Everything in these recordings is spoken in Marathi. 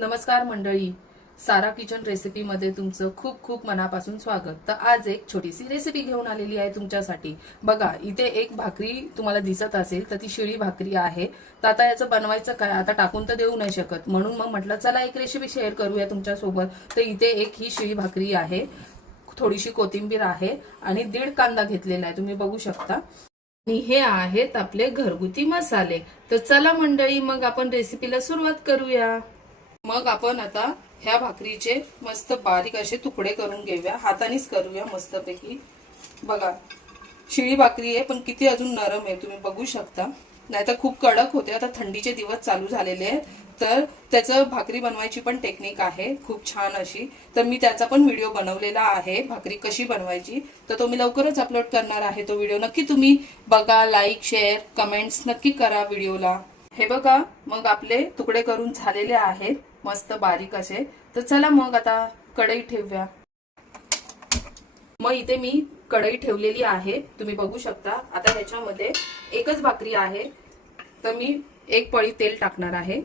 नमस्कार मंडळी. सारा किचन रेसिपीमध्ये तुमचं खूप खूप मनापासून स्वागत. तर आज एक छोटीशी रेसिपी घेऊन आलेली आहे तुमच्यासाठी. बघा इथे एक भाकरी तुम्हाला दिसत असेल तर ती शिळी भाकरी आहे. तर आता याचं बनवायचं काय? आता टाकून तर देऊ नाही शकत. म्हणून मग म्हटलं चला एक रेसिपी शेअर करूया तुमच्यासोबत. तर इथे एक ही शिळी भाकरी आहे. थोडीशी कोथिंबीर आहे आणि दीड कांदा घेतलेला आहे. तुम्ही बघू शकता. आणि हे आहेत आपले घरगुती मसाले. तर चला मंडळी मग आपण रेसिपीला सुरुवात करूया. मग आपण आता ह्या भाकरीचे मस्त बारीक असे तुकडे करून घेऊया. हातानेच करूया मस्तपैकी. बघा शिळी भाकरी आहे पण किती अजून नरम आहे तुम्ही बघू शकता. नाहीतर खूप कडक होते आता थंडीचे दिवस चालू झालेले आहेत. तर त्याचं भाकरी बनवायची पण टेक्निक आहे खूप छान अशी. तर मी त्याचा पण व्हिडिओ बनवलेला आहे भाकरी कशी बनवायची. तर तो मी लवकरच अपलोड करणार आहे तो व्हिडिओ नक्की तुम्ही बघा लाईक शेअर कमेंट्स नक्की करा व्हिडिओला हे बघा मग आपले तुकडे करून झालेले आहेत. मस्त बारीक असे. तर चला मग आता कढई ठेवूया. मग इथे मी कढई ठेवलेली आहे. तुम्ही बघू शकता. आता ह्याच्यामध्ये एकच भाकरी आहे. तर मी एक पळी तेल टाकणार आहे.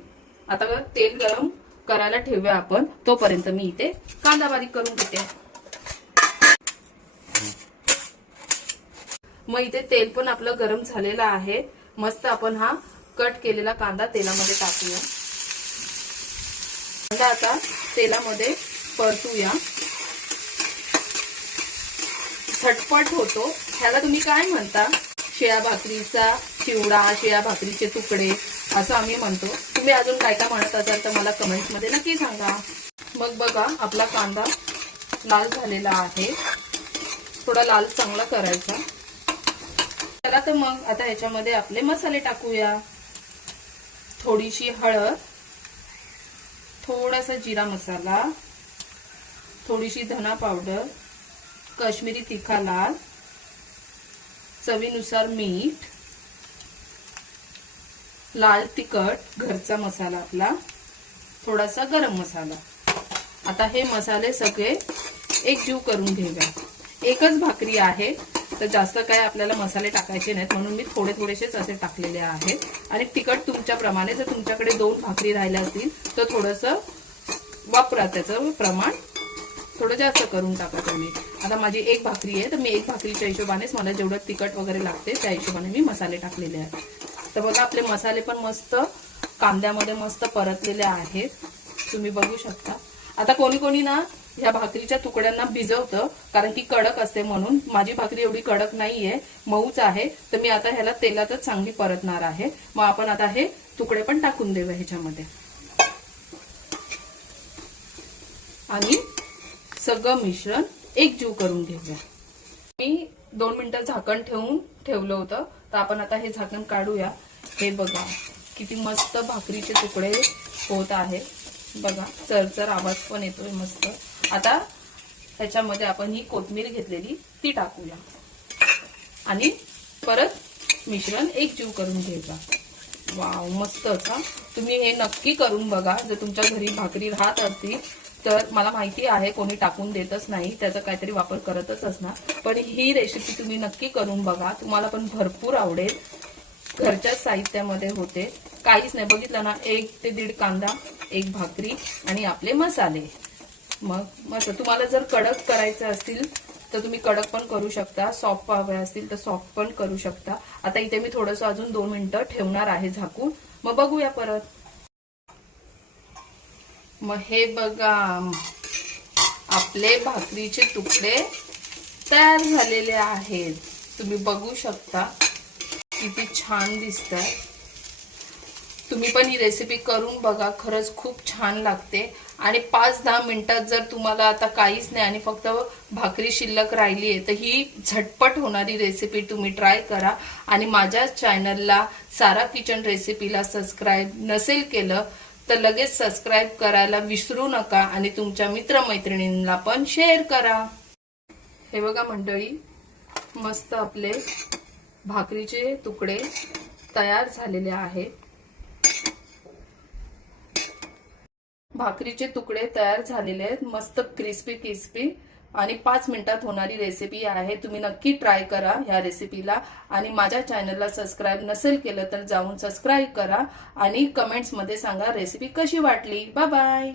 आता तेल गरम करायला ठेवूया आपण. तोपर्यंत मी इथे कांदा बारीक करून घेते. मग इथे तेल पण आपलं गरम झालेलं आहे. मस्त आपण हा कट केलेला कांदा तेलामध्ये टाकूया. कांदा आता तेलामध्ये परतूया. झटपट होतो. ह्याला तुम्ही काय म्हणता? शिळ्या भाकरीचा चिवडा शिळ्या भाकरीचे तुकडे असं आम्ही म्हणतो. तुम्ही अजून काय काय म्हणत असाल तर मला कमेंट्समध्ये नक्की सांगा. मग बघा आपला कांदा लाल झालेला आहे. थोडा लाल चांगला करायचा. चला तर मग आता ह्याच्यामध्ये आपले मसाले टाकूया. थोडीशी हळद थोडासा जिरा मसाला थोडीशी धना पावडर काश्मीरी तिखा लाल चवीनुसार मीठ लाल तिखट घरचा मसाला आपला थोडासा गरम मसाला. आता हे मसाले सगळे एकजीव करून घेऊया. एकच भाकरी आहे तर जास्त काय आपल्याला मसाले टाकायचे नाहीत म्हणून मी थोडे थोडेसेच असे टाकलेले आहेत. आणि तिखट तुमच्याप्रमाणे जर तुमच्याकडे दोन भाकरी राहिल्या असतील तर थोडंसं वापरा त्याचं प्रमाण. थोडं जास्त करून टाका तुम्ही. आता माझी एक भाकरी आहे तर मी एक भाकरीच्या हिशोबानेच मला जेवढं तिखट वगैरे लागते त्या हिशोबाने मी मसाले टाकलेले आहेत. तर बघा आपले मसाले पण मस्त कांद्यामध्ये मस्त परतलेले आहेत. तुम्ही बघू शकता. आता कोणी कोणी ना ह्या भाकरीच्या तुकड्यांना भिजवतं कारण की कडक असते म्हणून. माझी भाकरी एवढी कडक नाहीये मऊच आहे. तर मी आता ह्याला तेलातच चांगली परतणार आहे. मग आपण आता हे तुकडे पण टाकून देऊ ह्याच्यामध्ये. आणि सगळं मिश्रण एकजीव करून घेऊया. मी दोन मिनिटं झाकण ठेवून ठेवलं होतं. तर आपण आता हे झाकण काढूया. हे बघा किती मस्त भाकरीचे तुकडे होत आहेत बघा चरचर आवाज पण येतोय मस्त. आता त्याच्यामध्ये आपण ही कोथमीर घेतलेली ती टाकूया. आणि परत मिश्रण एकजीव करून घ्यायचा वाव मस्त का तुम्ही हे नक्की करून बघा. जर तुमच्या घरी भाकरी राहत असतील तर मला माहिती आहे कोणी टाकून देतच नाही त्याचा काहीतरी वापर करतच असणार. पण ही रेसिपी तुम्ही नक्की करून बघा. तुम्हाला पण भरपूर आवडेल. घरच्याच साहित्यामध्ये होते. काहीच नाही. बघितलं ना एक ते दीड कांदा एक भाकरी आणि आपले मसाले. मग मस्त. तुम्हाला जर कडक करायचे असतील तर तुम्ही कडक पण करू शकता. सॉफ्ट हवे असतील तर सॉफ्ट पण करू शकता. आता इथे मी थोडंसं अजून दोन मिनटं ठेवणार आहे झाकून. मग बघूया परत. मग हे बघा. आपले भाकरीचे तुकडे तयार झालेले आहेत. तुम्ही बघू शकता. किती छान दिसतात तुम्ही पण ही रेसिपी करून बघा. खरंच खूप छान लागते. आणि पाच दहा मिनिटात जर तुम्हाला आता काहीच नाही आणि फक्त भाकरी शिल्लक राहिली आहे तर ही झटपट होणारी रेसिपी तुम्ही ट्राय करा. आणि माझ्या चॅनलला सारा किचन रेसिपीला सबस्क्राईब नसेल केलं तर लगेच सबस्क्राईब करायला विसरू नका आणि तुमच्या मित्रमैत्रिणींना पण शेअर करा. हे बघा मंडळी मस्त आपले भाकरीचे तुकडे तयार झालेले आहेत. भाकरीचे तुकडे तयार झालेले आहेत. मस्त क्रिस्पी क्रिस्पी आणि पाच मिनिटात होणारी रेसिपी आहे. तुम्ही नक्की ट्राय करा ह्या रेसिपीला आणि माझ्या चॅनलला सबस्क्राईब नसेल केलं तर जाऊन सबस्क्राईब करा. आणि कमेंट्समध्ये सांगा रेसिपी कशी वाटली. Bye bye